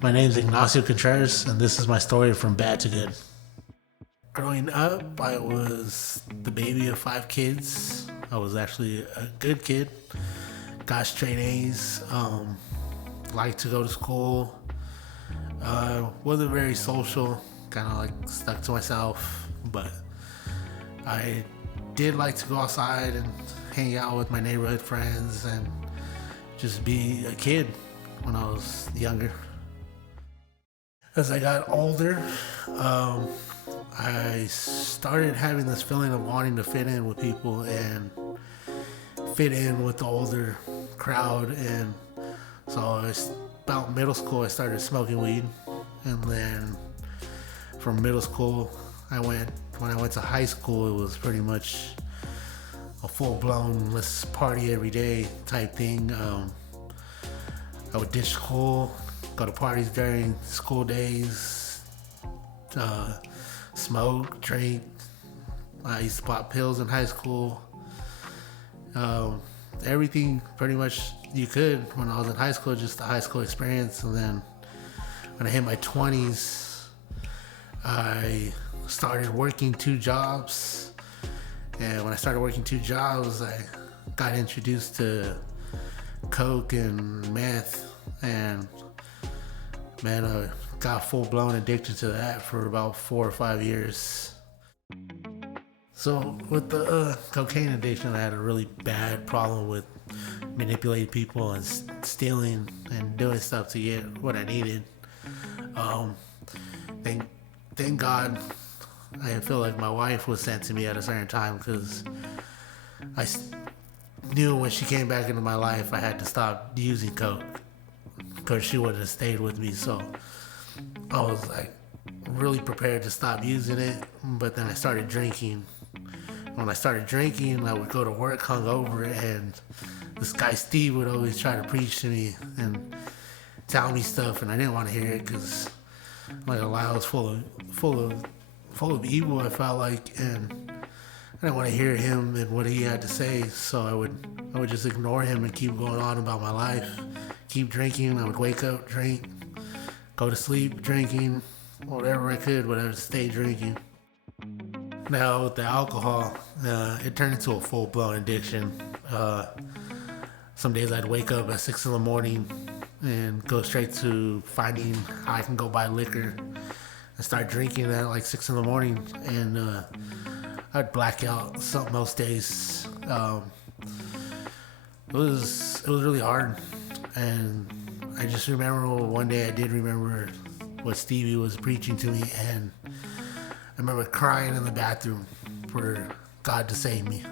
My name is Ignacio and this is my story from bad to good. Growing up, I was the baby of 5 kids. I was actually a good kid. Got straight A's. Liked to go to school. Wasn't very social. Kind of like stuck to myself. But I did like to go outside and hang out with my neighborhood friends and just be a kid when I was younger. As I got older, I started having this feeling of wanting to fit in with people and fit in with the older crowd. And so about middle school, I started smoking weed. And then from middle school, when I went to high school, it was pretty much a full-blown let's party every day type thing. I would ditch school, go to parties during school days, smoke, drink. I used to pop pills in high school. Everything pretty much you could when I was in high school, just the high school experience. And then when I hit my 20s, I started working 2 jobs. And when I started working 2 jobs, I got introduced to coke and meth. And man, I got full-blown addicted to that for about 4 or 5 years. So with the cocaine addiction, I had a really bad problem with manipulating people and stealing and doing stuff to get what I needed. Thank God, I feel like my wife was sent to me at a certain time, because I knew when she came back into my life, I had to stop using coke, because she wouldn't have stayed with me. So I was like really prepared to stop using it. But then I started drinking. When I started drinking, I would go to work hungover, and this guy Steve would always try to preach to me and tell me stuff, and I didn't want to hear it, because like a lie was full of evil, I felt like, and I didn't want to hear him and what he had to say. So I would just ignore him and keep going on about my life, keep drinking. I would wake up, drink, go to sleep, drinking, whatever I could, whatever, stay drinking. Now with the alcohol, it turned into a full-blown addiction. Some days I'd wake up at 6 in the morning and go straight to finding how I can go buy liquor and start drinking at like 6 in the morning. And I'd black out most days. It was really hard. And I just remember one day I did remember what Stevie was preaching to me, and I remember crying in the bathroom for God to save me,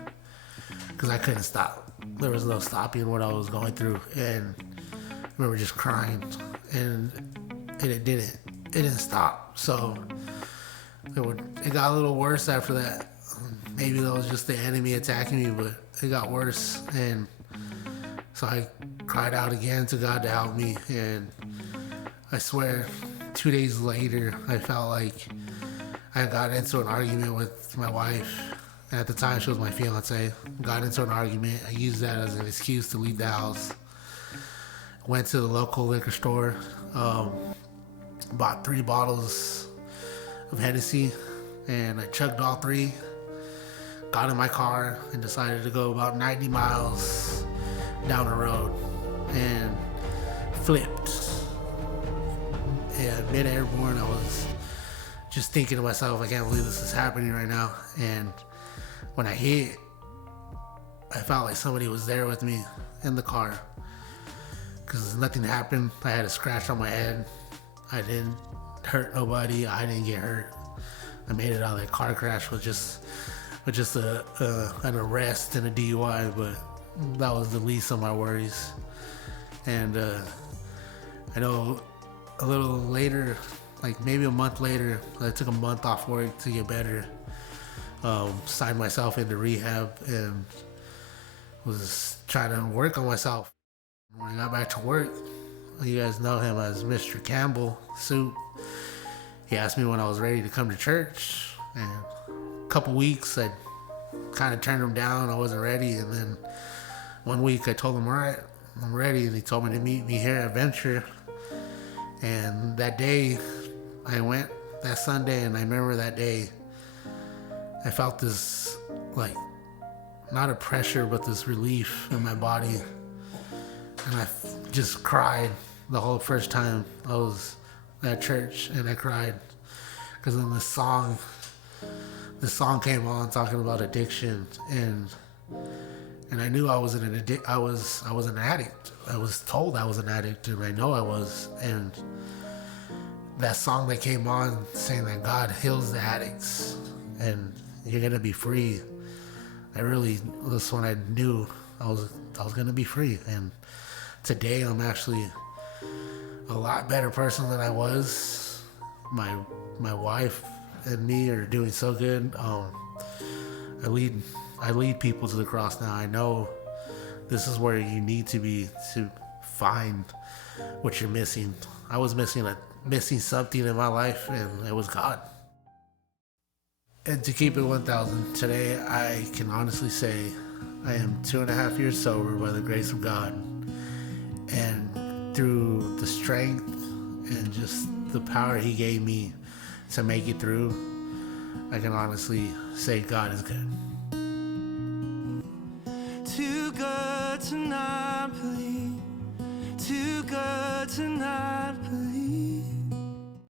because I couldn't stop. There was no stopping what I was going through, and I remember just crying, and it didn't stop. So it got a little worse after that. Maybe that was just the enemy attacking me, but it got worse. And so I cried out again to God to help me, and I swear 2 days later I felt like I got into an argument with my wife. And at the time she was my fiance. Got into an argument. I used that as an excuse to leave the house. Went to the local liquor store, bought 3 bottles of Hennessy, and I chugged all 3. Got in my car and decided to go about 90 miles down the road and flipped. Yeah, mid-airborne, I was just thinking to myself, I can't believe this is happening right now. And when I hit, I felt like somebody was there with me in the car, because nothing happened. I had a scratch on my head. I didn't hurt nobody. I didn't get hurt. I made it out of that car crash with just an arrest and a DUI, but that was the least of my worries. And I know a little later, like maybe a month later, I took a month off work to get better. Signed myself into rehab and was trying to work on myself. When I got back to work, you guys know him as Mr. Campbell, Soup. He asked me when I was ready to come to church, and a couple weeks I kind of turned him down. I wasn't ready, and then one week I told him, all right, I'm ready, and he told me to meet me here at Venture. And that day, I went that Sunday, and I remember that day, I felt this, like, not a pressure, but this relief in my body. And I just cried the whole first time I was at church, and I cried because then this song came on talking about addiction, and I knew I was I was an addict. I was told I was an addict, and I know I was. And that song that came on saying that God heals the addicts and you're gonna be free. That's when I knew I was gonna be free. And today I'm actually a lot better person than I was. My wife and me are doing so good. I lead people to the cross now. I know this is where you need to be to find what you're missing. I was missing something in my life, and it was God. And to keep it 1,000, today I can honestly say I am 2.5 years sober by the grace of God. And through the strength and just the power He gave me to make it through, I can honestly say God is good. Too good to not believe, too good to not